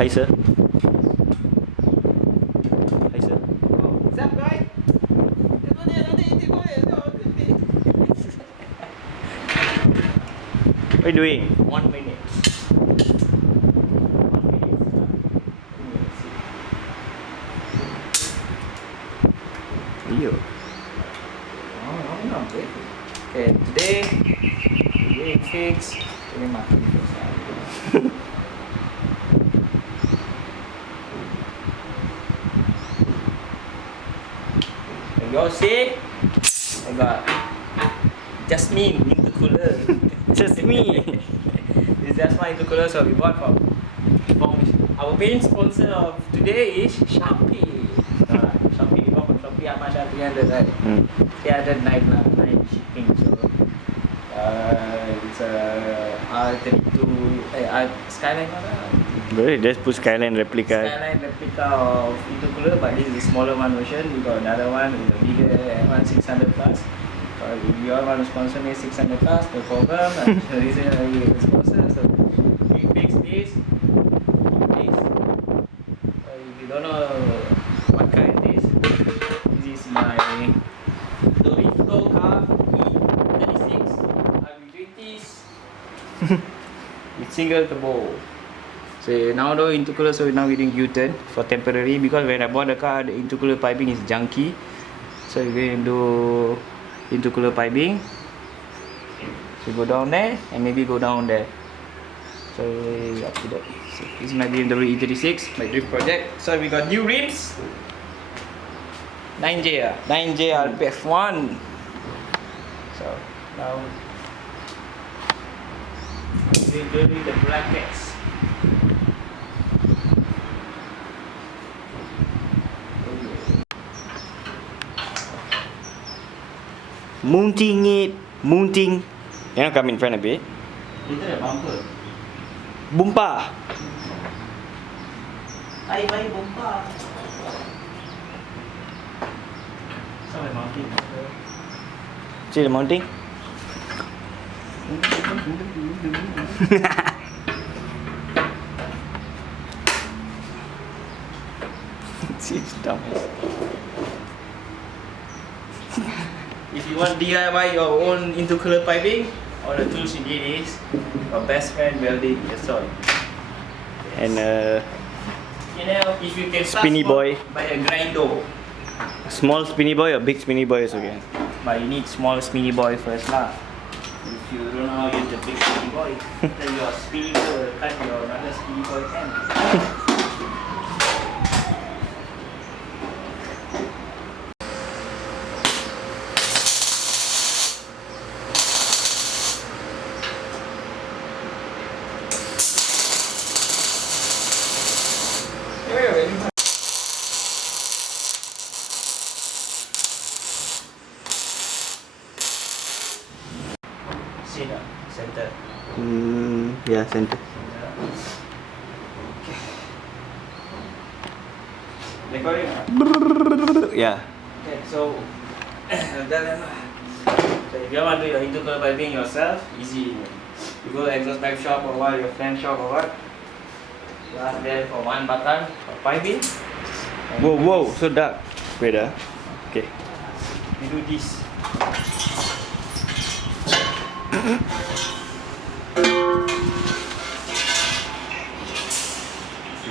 Hi sir. Hi sir. What's up guys? What are you doing? 1 minute. Yo. No, okay, today we fix ini mati you see, I got Jasmine Intercooler. Just me. This is Jasmine Intercooler, so we bought from our main sponsor of today is Shopee. Shopee, we bought from Shopee. How much? 300, right? 309 shipping. So it's a R32 Skyline. Boleh just put Skyline replica. Skyline replica of Intercooler, but this is the smaller one version. We got another one with a bigger one, 600 plus. If you all want to sponsor me 600 plus, no problem. I'm the reason why we get the sponsor. So we fix this. If you don't know what kind this is my Lorito car E36 RB20s with single turbo. So now the intercooler, so now we're doing U-turn for temporary, because when I bought the car, the intercooler piping is junky. So we're going to do intercooler piping. So go down there and maybe go down there. So up to that. So this is my BMW E36, my drift project. So we got new rims. 9J RPF1. So now we're doing the brackets. Mounting it. Mounting. You know, come in front a bit. Itu ada bumper. Bumpa. Hai bumper. Sampai mounting. See the mounting? It's dumb. If you want DIY your own intercooler piping, all the tools you need is your best friend welding. That's all. And You know, if you can start Spinny small, boy. buy a grinder. small spinny boy or big spinny boy is okay. But you need small spinny boy first lah. If you don't know how to use the big spinny boy, then your spinny boy will cut your another spinny boy hand. Center. Yeah, center. Recording? Yeah. Okay, so so if you want to do your intercooler piping yourself, easy. You go to exhaust pipe shop or what, your friend shop or what. You ask them for one button for piping. Whoa, so dark. Wait, okay. You do this.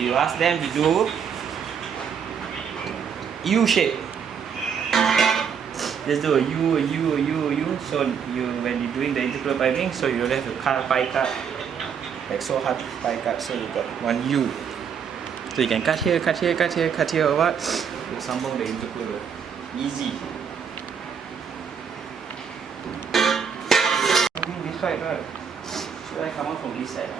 You ask them to do U shape. Just do a U. So when you're doing the intercooler piping, so you don't have to cut pie cut like so hard pie cut. So you got one U. So you can cut here or what? You sambung the intercooler. Easy. This side, right? Should I come out from this side?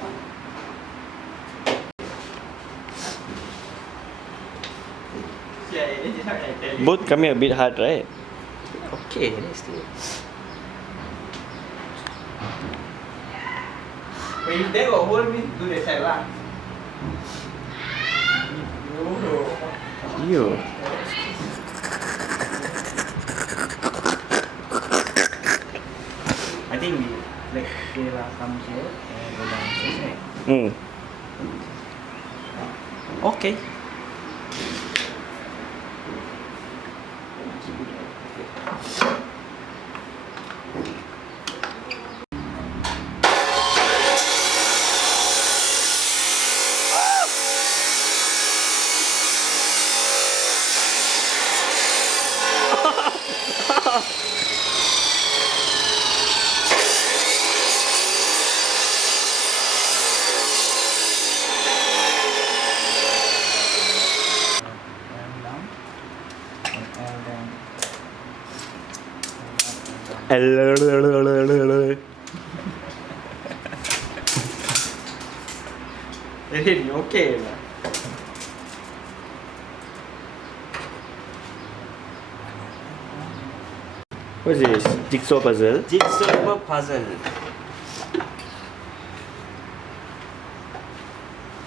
Both coming a bit hard, right? Okay, let's do it. When you take a whole meat, do the side lah. Yo. I think we like Kayla come here and go down this way. Okay. Okay lah. What's this? Jigsaw puzzle? Jigsaw puzzle.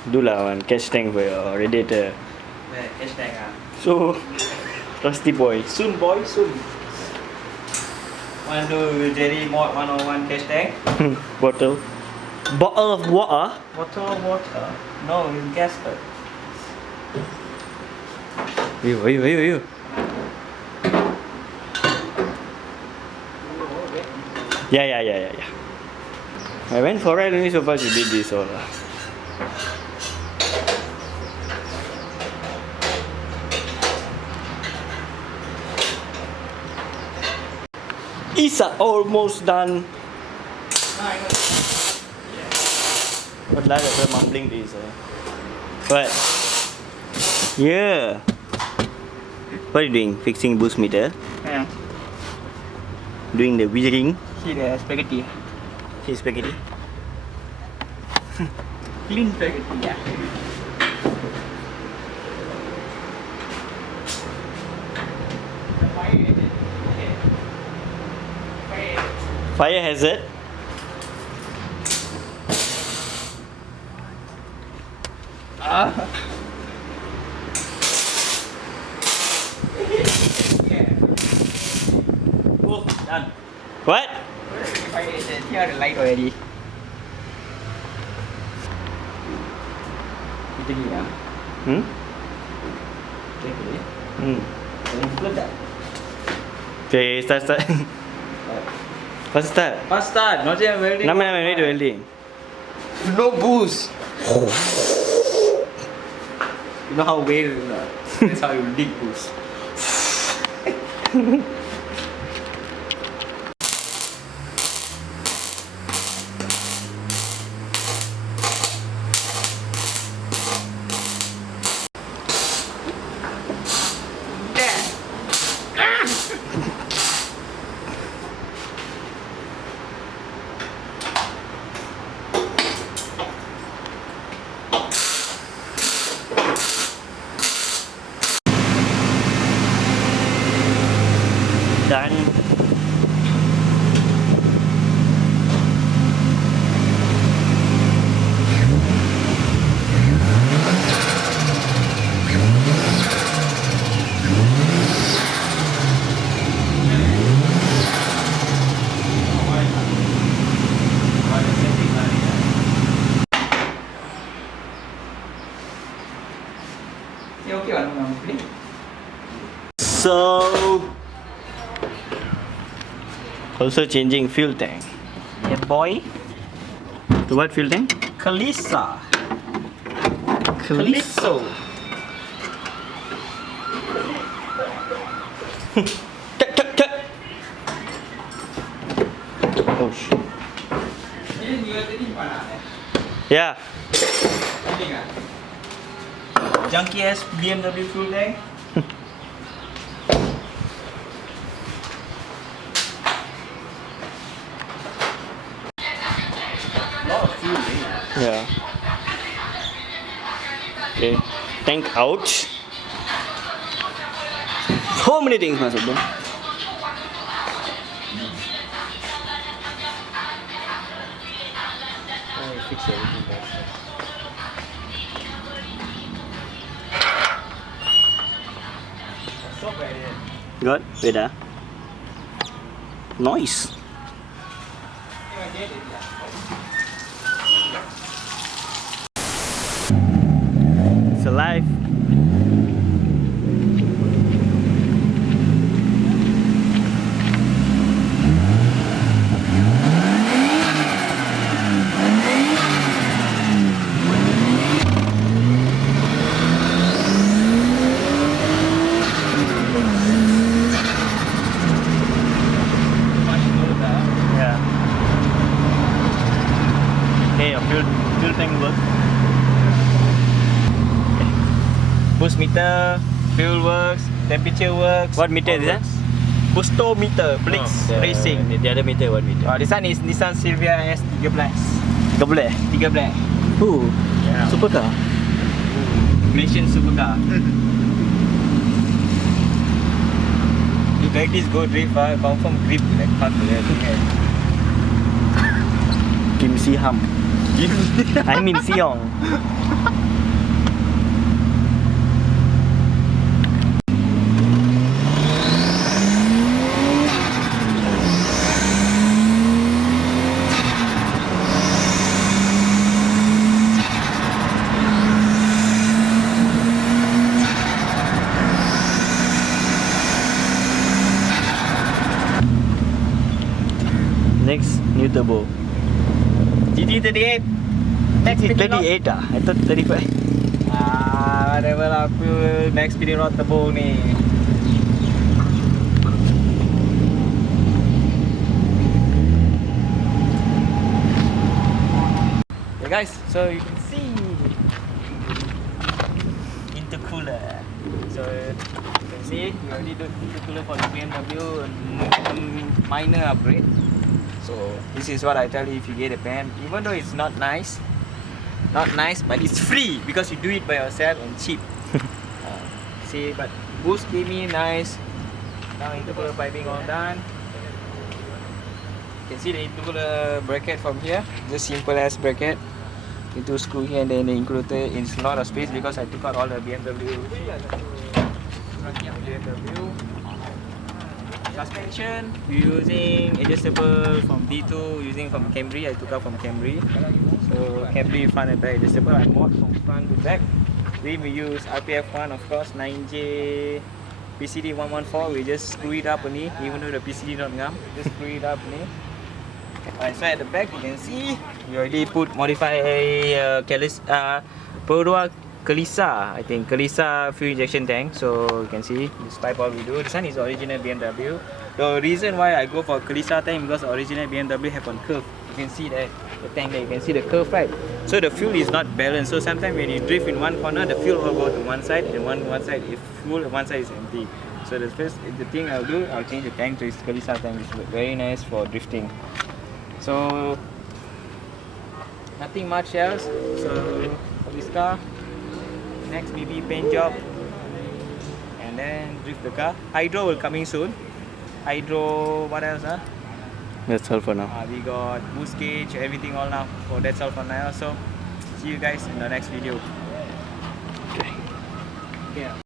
Do lah one catch tank for your radiator. Where? Hashtag ah. So, rusty boy. Soon boy, soon. Want to do Jerry mod 101 cash tank? Bottle. Bottle of water? Bottle of water? No, it's gas. You. Yeah. I went for ride only so far she did this all lah. It's almost done. What lah that mumbling this? What? Yeah. What are you doing? Fixing boost meter? Yeah. Doing the weathering? See the spaghetti. His spaghetti? Clean spaghetti, yeah. Fire hazard? Oh, done. What? Here the light already. Kita ni ya. Okay. Okay, start. Fast start. Fast start. Not yet welding. Nama ready to welding. No boost. You know how weld? That's how you dig boost. Done. Yeah, okay, I'm pretty. So, also changing fuel tank. Yeah, boy. To what fuel tank? Kalisa. Calypso. Cut. Oh shit. Yeah. Junky ass BMW fuel tank. Lot of fuel. Yeah. Okay. Tank out. So many things masuk tu. Fix everything back. Stop right there. Got? Wait ah. Noise. It's a alive. Yeah. Okay, your fuel tank works. Boost meter, fuel works, temperature works. What meter is that? Boostometer, Blix Racing. The other meter, what meter? This one is Nissan Silvia S13. Double. 13. Ooh, Yeah. supercar. Malaysian supercar. If like this go drift, confirm grip like fuck like. Kim Si Ham. I mean Siong. Next, new turbo. GT38. Next speed 38 ah? I thought 35. Whatever lah, aku next speed not turbo ni. Okay guys, so you can see intercooler. So you can see we already did intercooler for the BMW, minor upgrade. So this is what I tell you if you get a pen, even though it's not nice, but it's free because you do it by yourself and cheap. See, but boost gave me nice. Now intercooler piping all done. You can see the intercooler bracket from here, just simple as bracket. Into screw here and then the included is a lot of space because I took out all the BMW. Suspension, we're using adjustable from D2, using from Camry. I took out from Camry. So Camry front and back adjustable. I mod from front to back. Rim we use RPF1, of course, 9J PCD 114. We just screw it up only, even though the PCD not ngam. Just screw it up only. Alright, so at the back you can see we already put modified Kalisa, I think Kalisa fuel injection tank. So you can see this type what we do. This one is original BMW. The reason why I go for Kalisa tank because the original BMW have one curve. You can see that the tank there. You can see the curve, right? So the fuel is not balanced. So sometimes when you drift in one corner, the fuel will go to one side, and one side is full, and one side is empty. So the thing I'll do, I'll change the tank to Kalisa tank. It's very nice for drifting. So nothing much else. So for this car. Next maybe paint job and then drift the car. Hydro will coming soon. Hydro, what else? That's all for now. We got boost gauge, everything all now. So that's all for now. So see you guys in the next video. Okay. Yeah.